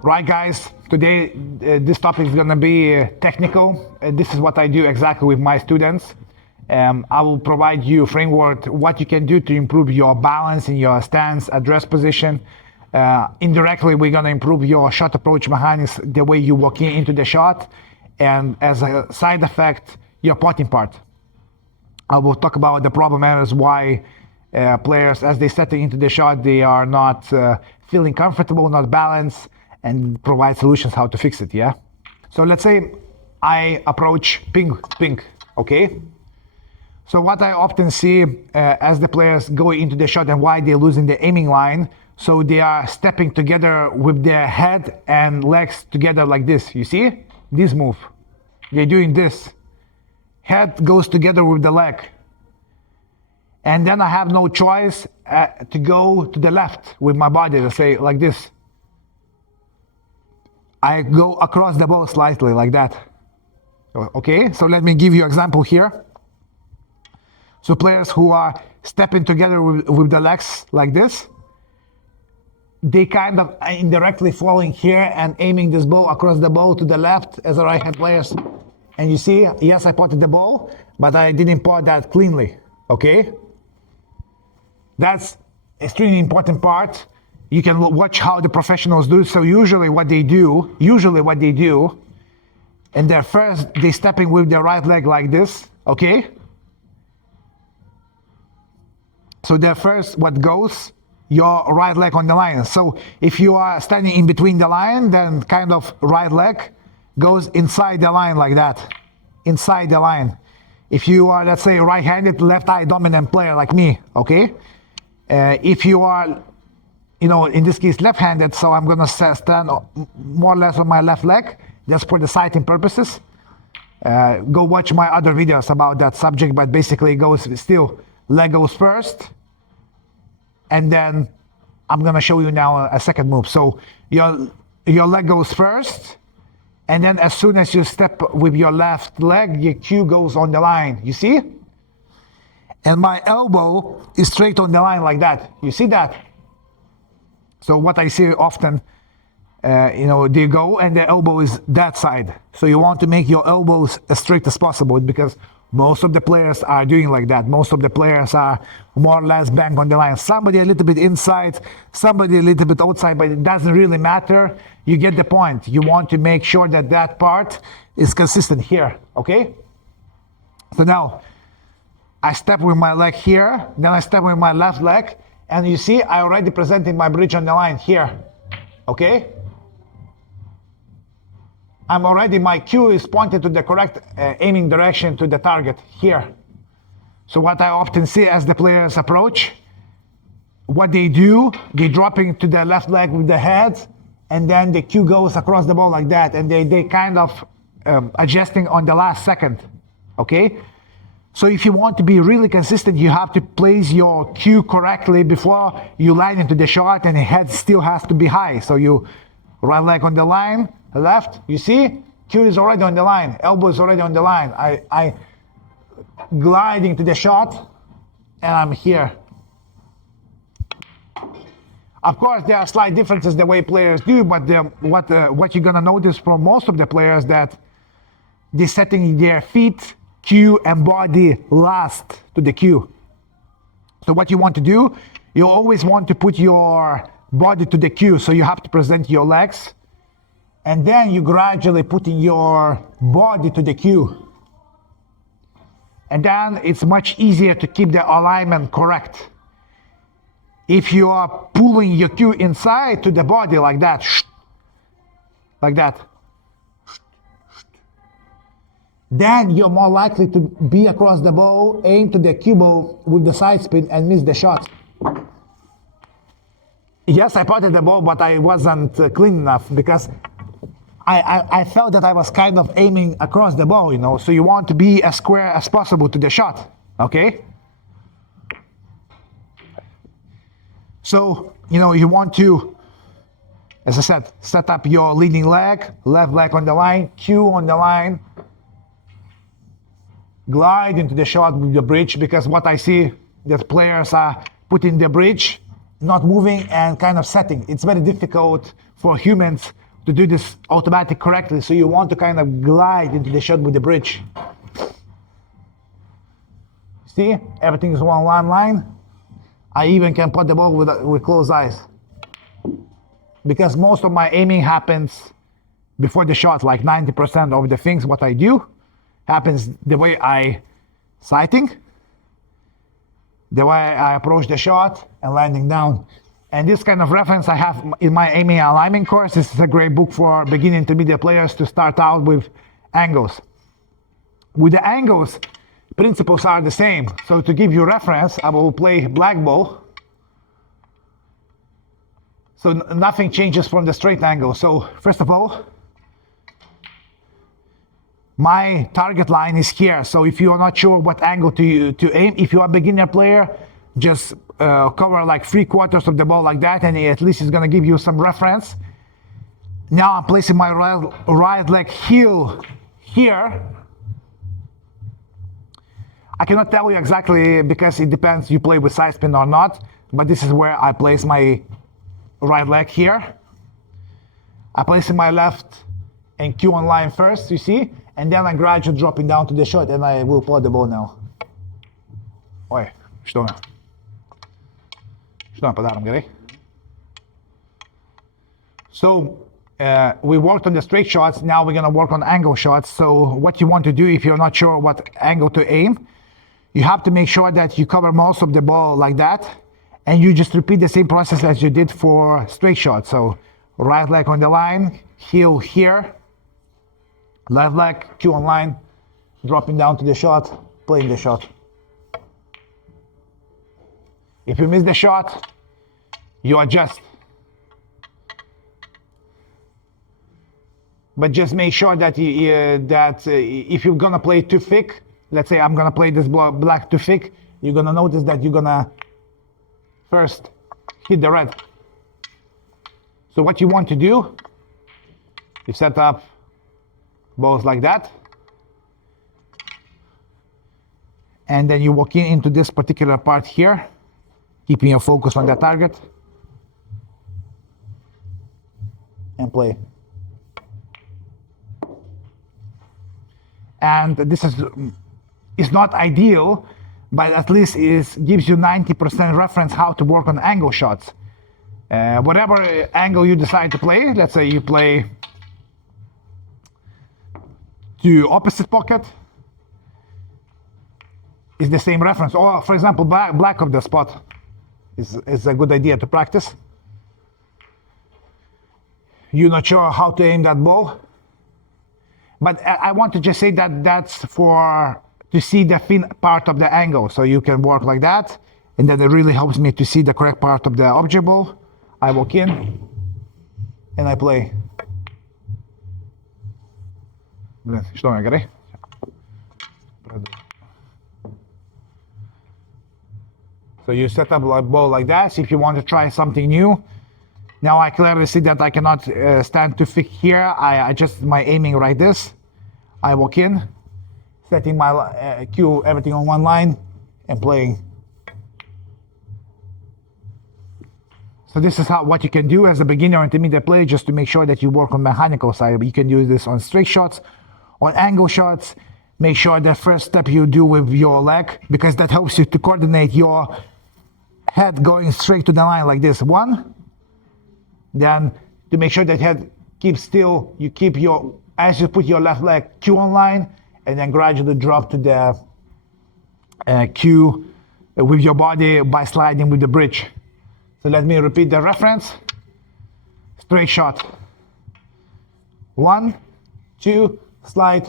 Right, guys, today this topic is going to be technical. This is what I do exactly with my students. I will provide you a framework, what you can do to improve your balance in your stance, address position. Indirectly, we're going to improve your shot approach mechanics, the way you walk into the shot, and as a side effect, your putting part. I will talk about the problem areas why players, as they step into the shot, they are not feeling comfortable, not balanced, and provide solutions how to fix it, yeah? So let's say I approach pink, okay? So what I often see as the players go into the shot and why they're losing the aiming line, so they are stepping together with their head and legs together like this, you see? This move, they're doing this. Head goes together with the leg. And then I have no choice to go to the left with my body, to say like this. I go across the ball slightly like that. Okay, so let me give you an example here. So players who are stepping together with the legs like this, they kind of indirectly falling here and aiming this ball across the ball to the left as a right-hand players. And you see, yes, I potted the ball, but I didn't pot that cleanly, okay? That's extremely important part. You can watch how the professionals do. So usually what they do, and they're first, they stepping with their right leg like this, okay? So they're first, what goes, your right leg on the line. So if you are standing in between the line, then kind of right leg goes inside the line like that, inside the line. If you are, let's say, right-handed, left eye dominant player like me, okay? If you are, in this case, left-handed, so I'm gonna stand more or less on my left leg, just for the sighting purposes. Go watch my other videos about that subject, but basically it goes still, leg goes first, and then I'm gonna show you now a second move. So your leg goes first, and then as soon as you step with your left leg, your cue goes on the line, you see? And my elbow is straight on the line like that. You see that? So what I see often, they go and the elbow is that side. So you want to make your elbows as straight as possible because most of the players are doing like that. Most of the players are more or less bang on the line. Somebody a little bit inside, somebody a little bit outside, but it doesn't really matter. You get the point. You want to make sure that that part is consistent here, okay? So now, I step with my leg here, then I step with my left leg, and you see I already presented my bridge on the line here, okay? My cue is pointed to the correct aiming direction to the target here. So what I often see as the players approach, what they do, they dropping to the left leg with the head, and then the cue goes across the ball like that, and they kind of adjusting on the last second, okay? So if you want to be really consistent, you have to place your cue correctly before you land into the shot, and the head still has to be high. So you right leg on the line, left, you see? Cue is already on the line, elbow is already on the line. I gliding to the shot, and I'm here. Of course, there are slight differences the way players do, but what you're gonna notice from most of the players that they're setting their feet, cue, and body last to the cue. So what you want to do, you always want to put your body to the cue, so you have to present your legs, and then you gradually putting your body to the cue. And then it's much easier to keep the alignment correct. If you are pulling your cue inside to the body like that, then you're more likely to be across the ball, aim to the cue ball with the side spin and miss the shot. Yes, I potted the ball, but I wasn't clean enough because I felt that I was kind of aiming across the ball, so you want to be as square as possible to the shot, okay? So, you want to, as I said, set up your leading leg, left leg on the line, cue on the line, glide into the shot with the bridge, because what I see that players are putting the bridge, not moving and kind of setting. It's very difficult for humans to do this automatic correctly. So you want to kind of glide into the shot with the bridge. See, everything is one line. I even can put the ball with closed eyes. Because most of my aiming happens before the shot, like 90% of the things what I do happens the way I sighting, the way I approach the shot and landing down. And this kind of reference I have in my aiming and alignment course. This is a great book for beginning intermediate players to start out with angles. With the angles, principles are the same. So to give you reference, I will play black ball. So nothing changes from the straight angle. So first of all, my target line is here. So if you are not sure what angle to aim, if you are a beginner player, just cover like 3/4 of the ball like that, and at least it's gonna give you some reference. Now I'm placing my right leg heel here. I cannot tell you exactly because it depends you play with side spin or not, but this is where I place my right leg here. I place in my left and Q on line first, you see, and then I gradually dropping down to the shot, and I will play the ball now. Ой, что? Что мы подарим, Gary? So we worked on the straight shots. Now we're gonna work on angle shots. So what you want to do if you're not sure what angle to aim, you have to make sure that you cover most of the ball like that, and you just repeat the same process as you did for straight shots. So right leg on the line, heel here, left leg, Q on line, dropping down to the shot, playing the shot. If you miss the shot, you adjust. But just make sure that if you're gonna play too thick, let's say I'm gonna play this black too thick, you're gonna notice that you're gonna first hit the red. So what you want to do, you set up balls like that, and then you walk into this particular part here, keeping your focus on the target, and play. And this is not ideal, but at least it gives you 90% reference how to work on angle shots. Whatever angle you decide to play, let's say you play to opposite pocket, is the same reference. Or for example, black of the spot is a good idea to practice. You're not sure how to aim that ball, but I want to just say that that's to see the thin part of the angle. So you can work like that, and then it really helps me to see the correct part of the object ball. I walk in and I play. Что я говорю? So you set up a ball like that. So if you want to try something new, now I clearly see that I cannot stand too thick here. I adjust my aiming like this. I walk in, setting my cue, everything on one line, and playing. So this is what you can do as a beginner or intermediate player, just to make sure that you work on mechanical side. But you can do this on straight shots, on angle shots. Make sure that first step you do with your leg, because that helps you to coordinate your head going straight to the line like this. One. Then to make sure that head keeps still, you keep as you put your left leg Q on line, and then gradually drop to the Q with your body by sliding with the bridge. So let me repeat the reference. Straight shot. 1, 2, slide.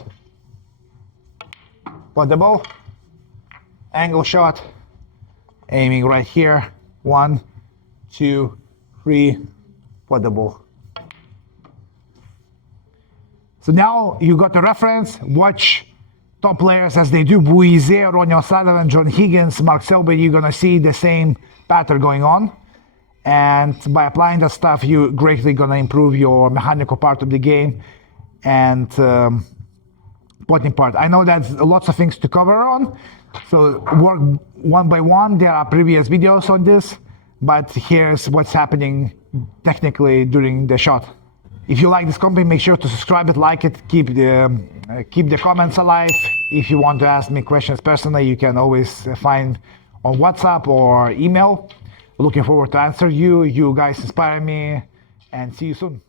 Put the ball. Angle shot. Aiming right here. 1, 2, 3. Put the ball. So now you got the reference. Watch top players as they do. Vilius, Ronnie, Sullivan, John Higgins, Mark Selby. You're gonna see the same pattern going on. And by applying that stuff, you're greatly gonna improve your mechanical part of the game and putting part. I know that's lots of things to cover on. So work one by one. There are previous videos on this, but here's what's happening technically during the shot. If you like this company, make sure to subscribe it, like it, keep the comments alive. If you want to ask me questions personally, you can always find on WhatsApp or email. Looking forward to answer you. You guys inspire me, and see you soon.